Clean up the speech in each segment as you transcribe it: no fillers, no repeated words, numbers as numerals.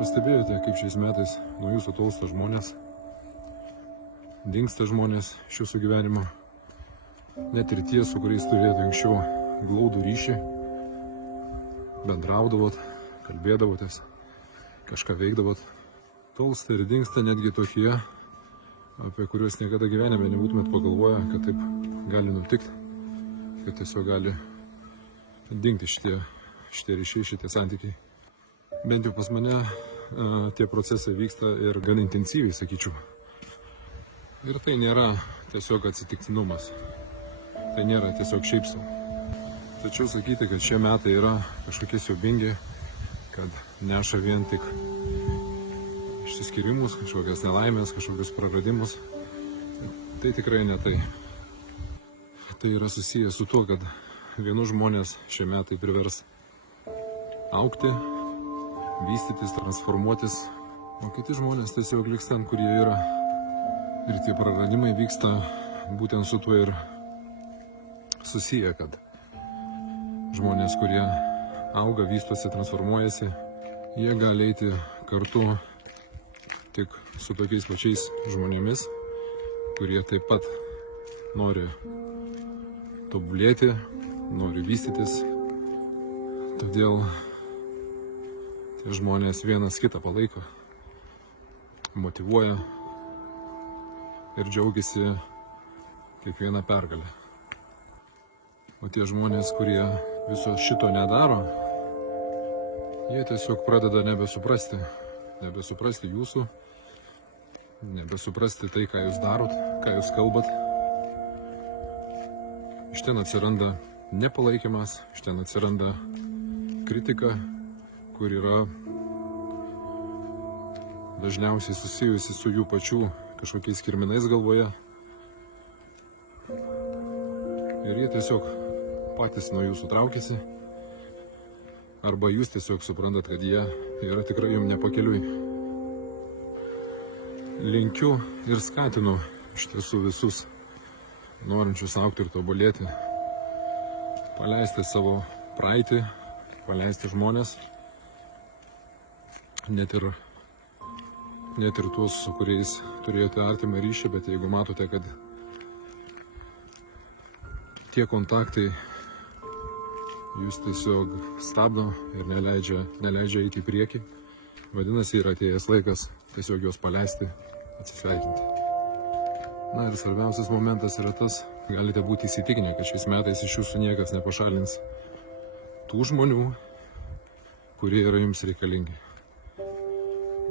Pastebėjote, kaip šiais metais nuo jūsų tolsta žmonės, dingsta žmonės iš jūsų gyvenimo, net ir tie, su kuriais turėjote anksčiau glaudų ryšį, bendraudavot, kalbėdavotės, kažką veikdavot, tolsta ir dingsta netgi tokie, apie kuriuos niekada gyvenime nebūtumėt pagalvoję, kad taip gali nutikti, kad tiesiog gali dingti šitie ryšiai, šitie santykiai. Bent jau pas mane tie procesai vyksta ir gan intensyviai, sakyčiau. Ir tai nėra tiesiog atsitiktinumas. Tai nėra tiesiog šiaip sau. Tačiau sakyti, kad šie metai yra kažkokie siaubingi, kad neša vien tik išsiskyrimus, kažkokias nelaimės, kažkokius praradimus, tai tikrai ne tai. Tai yra susijęs su tuo, kad vienus žmonės šie metai privers augti, vystytis, transformuotis, o kiti žmonės tiesiog liks ten, kur jie yra. Ir tie praradimai vyksta būtent su tuo ir susiję, kad žmonės, kurie auga, vystosi, transformuojasi, jie gali eiti kartu tik su tokiais pačiais žmonėmis, kurie taip pat nori tobulėti, nori vystytis. Todėl tie žmonės vienas kitą palaiko, motyvuoja ir džiaugiasi kiekvieną pergalę. O tie žmonės, kurie viso šito nedaro, jie tiesiog pradeda nebesuprasti jūsų, nebesuprasti tai, ką jūs darot, ką jūs kalbat. Iš ten atsiranda nepalaikymas, iš ten atsiranda kritika, kur yra dažniausiai susijusi su jų pačių kažkokiais kirminais galvoje. Ir jie tiesiog patys nuo jūsų traukiasi, arba jūs tiesiog suprantat, kad jie yra tikrai jums nepakeliui. Linkiu ir skatinu iš tiesų visus norinčius augti ir tobulėti, paleisti savo praeitį, paleisti žmonės, net ir tuos, su kuriais turėjote artimą ryšį, bet jeigu matote, kad tie kontaktai jūs tiesiog stabdo ir neleidžia eiti į priekį, vadinasi, yra atėjęs laikas tiesiog juos paleisti, atsisveikinti. Na ir svarbiausias momentas yra tas, galite būti įsitikinę, kad šiais metais iš jūsų niekas nepašalins tų žmonių, kurie yra jums reikalingi,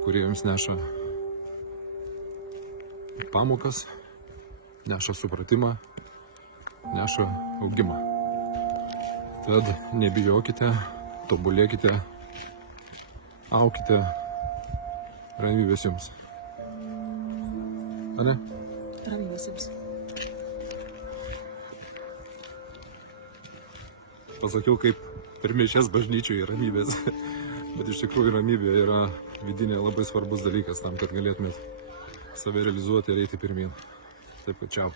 kurie jums neša pamokas, neša supratimą, neša augimą. Tad nebijokite, tobulėkite, aukite, ramybės jums. Ar ne? Ramybės jums. Pasakiau, kaip per mišias bažnyčioje ramybės, bet iš tikrųjų ramybė yra vidinė labai svarbus dalykas tam, kad galėtumėt save realizuoti ir eiti pirmyn. Taip, kad čiau.